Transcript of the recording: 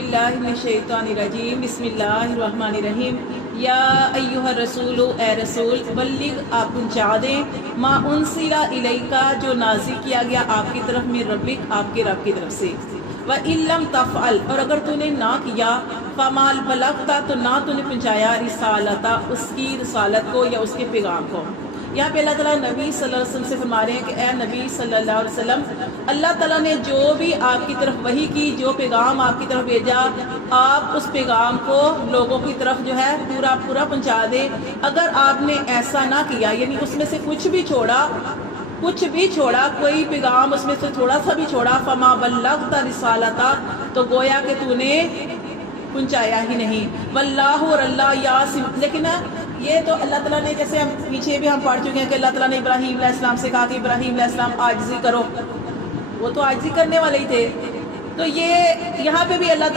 اللہ من الشیطان الرجیم بسم اللہ الرحمن الرحیم یا ایہا الرسول اے رسول بلغ آپ پہنچا دیں ما انزل الیک جو نازل کیا گیا آپ کی طرف من ربک آپ کے رب کی طرف سے وَإِن لَمْ تَفْعَلْ اور اگر تو نے نہ کیا فَمَا بَلَغْتَ تو نہ تو نے پہنچایا رسالتہ اس کی رسالت کو یا اس کے پیغام کو۔ یہاں پہ اللہ تعالیٰ نبی صلی اللہ علیہ وسلم سے فرما رہے ہیں کہ اے نبی صلی اللہ علیہ وسلم اللہ تعالیٰ نے جو بھی آپ کی طرف وحی کی جو پیغام آپ کی طرف بھیجا آپ اس پیغام کو لوگوں کی طرف جو ہے پورا پہنچا دیں۔ اگر آپ نے ایسا نہ کیا یعنی اس میں سے کچھ بھی چھوڑا کوئی پیغام اس میں سے تھوڑا سا بھی چھوڑا فما بلغت رسالتہ تو گویا کہ تو نے پہنچایا ہی نہیں۔ واللہ اور اللہ یعصمک لیکن یہ تو اللہ تعالیٰ نے جیسے ہم پیچھے بھی ہم پڑھ چکے ہیں کہ اللہ تعالیٰ نے ابراہیم علیہ السلام سے کہا کہ ابراہیم علیہ السلام عاجزی کرو، وہ تو عاجزی کرنے والے ہی تھے، تو یہ یہاں پہ بھی اللہ تعالیٰ